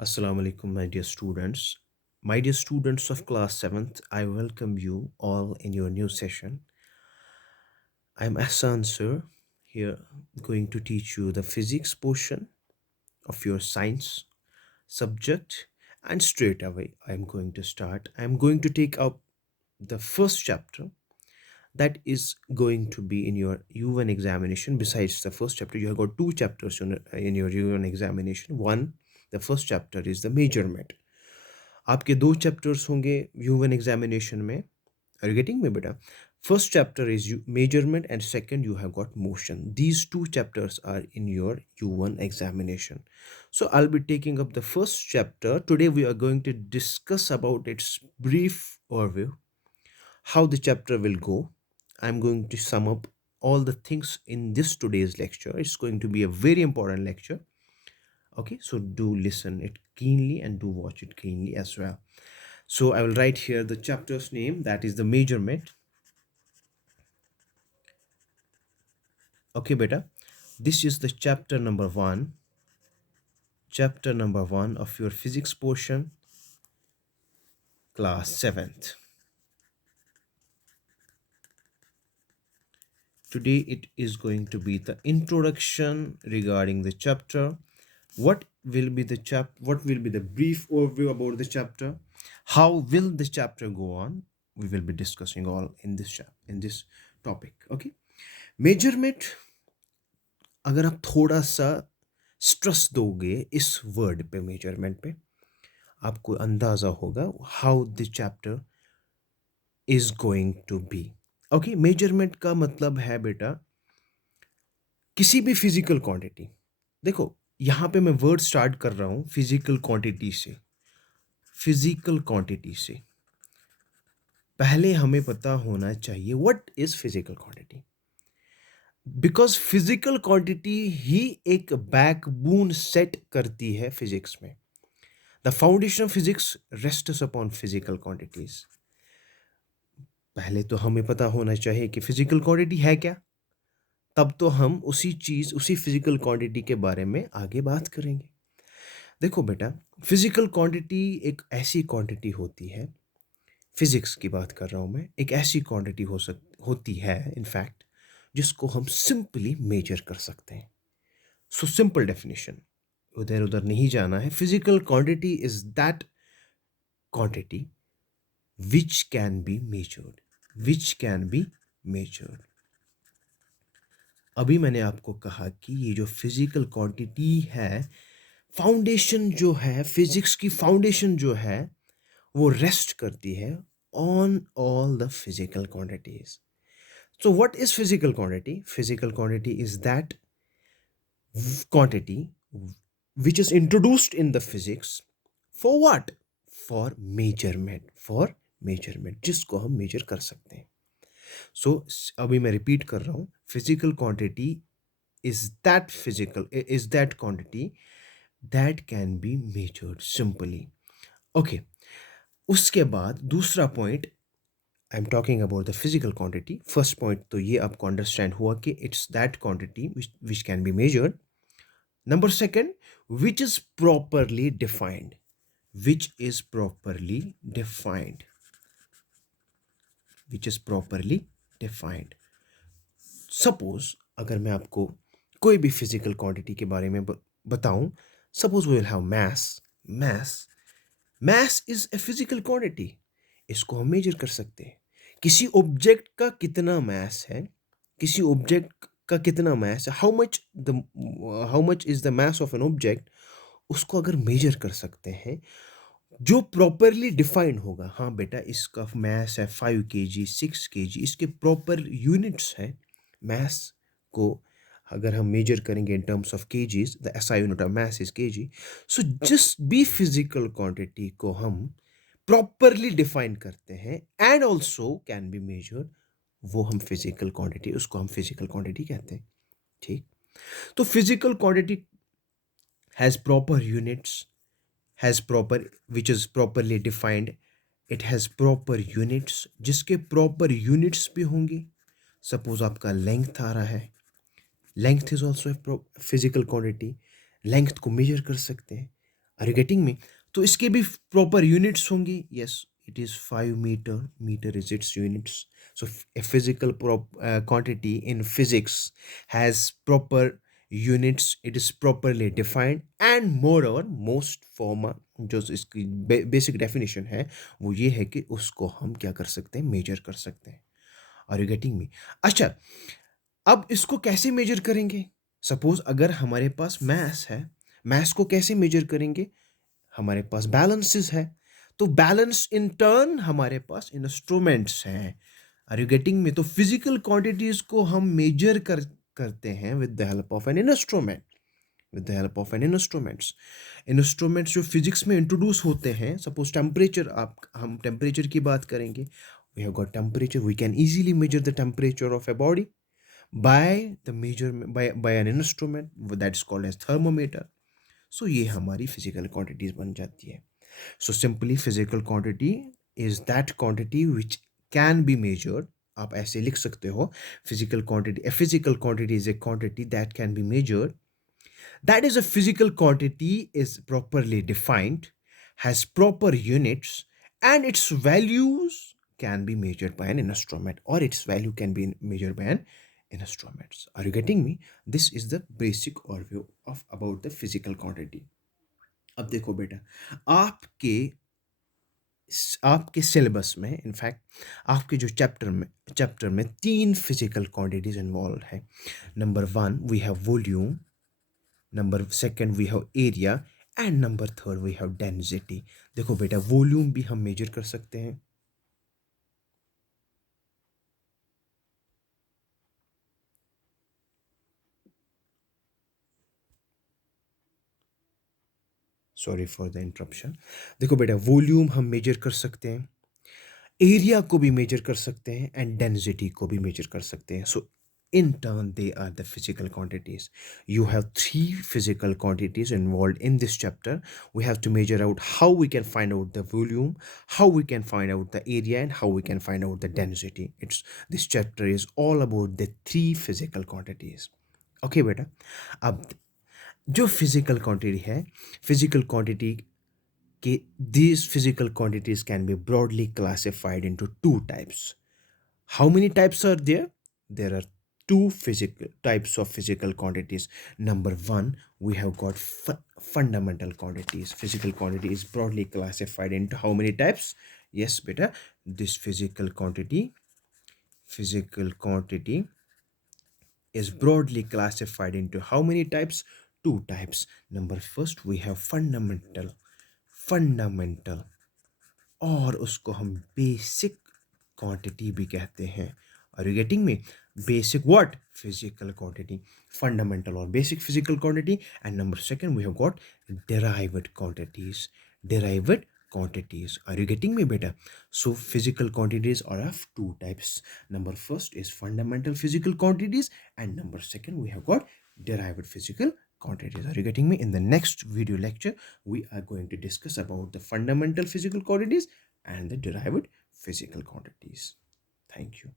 Assalamu alaikum, my dear students. My dear students of class 7th, I welcome you all in your new session. I'm Ahsan, sir, here going to teach you the physics portion of your science subject. And straight away, I'm going to start. I'm going to take up the first chapter that is going to be in your U1 examination. Besides the first chapter, you have got two chapters in your U1 examination. One, the first chapter is the measurement. आपके दो chapters होंगे human examination में are you getting me बेटा first chapter is measurement and second you have got motion these two chapters are in your U1 examination. So I'll be taking up the first chapter. Today we are going to discuss about its brief overview, how the chapter will go. I'm going to sum up all the things in this today's lecture. It's going to be a very important lecture. Okay, so do listen it keenly and do watch it keenly as well. So I will write here the chapter's name, that is the measurement. Okay, beta, this is the chapter number one of your physics portion, class 7th. Today it is going to be the introduction regarding the chapter. What will be the brief overview about the chapter? How will the chapter go on? We will be discussing all in this topic. Okay, measurement. अगर आप थोड़ा सा stress दोगे इस word पे measurement पे आपको अंदाजा होगा how the chapter is going to be. Okay, measurement का मतलब है बेटा किसी भी फिजिकल क्वांटिटी. देखो यहाँ पे मैं वर्ड स्टार्ट कर रहा हूँ फिजिकल क्वांटिटी से. फिजिकल क्वांटिटी से पहले हमें पता होना चाहिए what is physical quantity, because physical quantity ही एक बैकबोन सेट करती है फिजिक्स में. The foundation of physics rests upon physical quantities. पहले तो हमें पता होना चाहिए कि फिजिकल क्वांटिटी है क्या, तब तो हम उसी फिजिकल क्वांटिटी के बारे में आगे बात करेंगे. देखो बेटा, फिजिकल क्वांटिटी एक ऐसी क्वांटिटी होती है, फिजिक्स की बात कर रहा हूँ मैं, एक ऐसी क्वांटिटी होती है इनफैक्ट जिसको हम सिंपली मेजर कर सकते हैं. सो सिंपल डेफिनेशन, उधर उधर नहीं जाना है. Physical quantity is that quantity which can be measured. अभी मैंने आपको कहा कि ये जो फिजिकल क्वांटिटी है, फाउंडेशन जो है, फिजिक्स की फाउंडेशन जो है वो रेस्ट करती है on all the physical quantities. So what is physical quantity? Physical quantity is that quantity which is introduced in the physics for what? For measurement, जिसको हम मेजर कर सकते हैं. So अभी मैं रिपीट कर रहा हूँ, physical quantity is that quantity that can be measured simply. Okay, उसके बाद दूसरा point, I am talking about the physical quantity. First point तो ये आपको अंडरस्टैंड हुआ कि it's that quantity which can be measured. Number second, which is properly defined. Which is properly defined. Suppose अगर मैं आपको कोई भी फिजिकल क्वांटिटी के बारे में बताऊं, suppose we will have mass is a physical quantity. इसको हम मेजर कर सकते हैं. किसी ऑब्जेक्ट का कितना मैस है, how much is the mass of an object, उसको अगर मेजर कर सकते हैं जो प्रॉपरली डिफाइंड होगा. हाँ बेटा, इसका मैस है 5 kg 6 kg, इसके प्रॉपर यूनिट्स हैं. मैस को अगर हम मेजर करेंगे in terms of kgs, the SI unit of mass is kg. So जिस भी फिजिकल क्वांटिटी को हम प्रॉपरली डिफाइन करते हैं and also can be measured, वो हम फिजिकल क्वांटिटी, उसको हम फिजिकल क्वांटिटी कहते हैं. ठीक, तो physical quantity has proper units, which is properly defined. It has proper units, जिसके प्रॉपर यूनिट्स भी होंगे. सपोज आपका लेंथ आ रहा है, length is also a physical quantity. Length को मेजर कर सकते हैं. Are you getting me? तो इसके भी प्रॉपर यूनिट्स होंगे. Yes, it is 5 meter. Meter is its units. So a physical quantity in physics has proper units. It is properly defined, and moreover most former जो इसकी basic definition है वो ये है कि उसको हम क्या कर सकते हैं, मेजर कर सकते हैं. Are you getting me? अच्छा, अब इसको कैसे मेजर करेंगे? सपोज अगर हमारे पास मैथ्स है, मैथ्स को कैसे मेजर करेंगे? हमारे पास बैलेंसेस है, तो बैलेंस इन टर्न हमारे पास इंस्ट्रूमेंट्स हैं. Are you getting me? तो फिजिकल क्वांटिटीज को हम मेजर करते हैं with the help of an instrument. With the help of an instruments. Instruments जो फिजिक्स में इंट्रोड्यूस होते हैं, सपोज टेम्परेचर, आप हम टेम्परेचर की बात करेंगे. We have got temperature. We can easily measure the temperature of a body by the measure by an instrument that is called as thermometer. So ये हमारी physical quantities बन जाती है. So simply physical quantity is that quantity which can be measured. आप ऐसे लिख सकते हो, physical quantity, a physical quantity is a quantity that can be measured. That is, a physical quantity is properly defined, has proper units, and its values can be measured by an instrument, or its value can be measured by an instruments. Are you getting me? This is the basic overview of about the physical quantity. अब देखो बेटा, आपके आपके syllabus में, in fact आपके जो chapter में तीन फिजिकल क्वांटिटीज इन्वॉल्व है. Number one we have volume, number second we have area, and number third we have density. देखो बेटा, वॉल्यूम भी हम मेजर कर सकते हैं. Sorry for the interruption. देखो बेटा, वॉल्यूम हम मेजर कर सकते हैं, एरिया को भी मेजर कर सकते हैं, एंड डेंसिटी को भी मेजर कर सकते हैं. सो in turn they are the physical quantities. You have three physical quantities involved in this chapter. We have to measure out how we can find out the volume, how we can find out the area, and how we can find out the density. It's This chapter is all about the three physical quantities. Okay beta, अब जो physical quantity है, physical quantity these physical quantities can be broadly classified into two types. How many types are there? There are two physical types of physical quantities. Number one, we have got fundamental quantities. Physical quantity is broadly classified into how many types? Yes, beta. This physical quantity is broadly classified into how many types? Two types. Number first, we have fundamental, और उसको हम basic quantity भी कहते हैं. Are you getting me? Basic what? Physical quantity. Fundamental और basic physical quantity. And number second we have got derived quantities. Derived quantities. Are you getting me beta? So physical quantities are of two types. Number first is fundamental physical quantities, and number second we have got derived physical quantities. Are you getting me? In the next video lecture we are going to discuss about the fundamental physical quantities and the derived physical quantities. Thank you.